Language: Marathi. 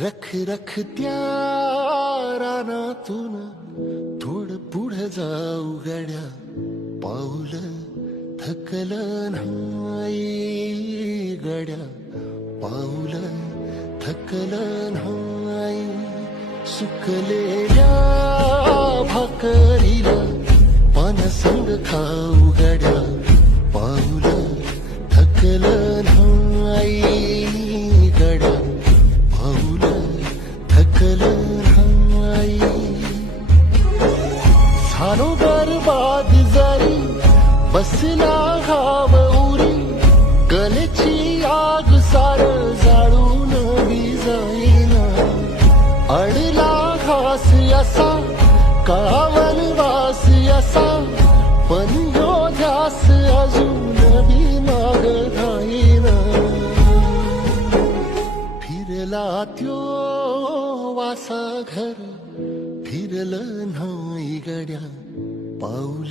रख रख त्या रानातून थोडं पुढे जाऊ गड्या, पाऊल थकलं नाही गड्या, पाऊल थकलं नाही. सुकलेल्या भाकरीला पानसंग खाऊ गड्या, पाऊल थकलं नाही गड्या, पाऊल थकलं नाही. झालो बरबाद जरी बसला घाव उरी, गलेची आग सार जाळून जाईना. अडला घास असा कावन वास असा, पण यो ध्यास अजून बी माग राहीना. फिरला त्यो वासा घर, फिरलं नाही गड्या, पाऊल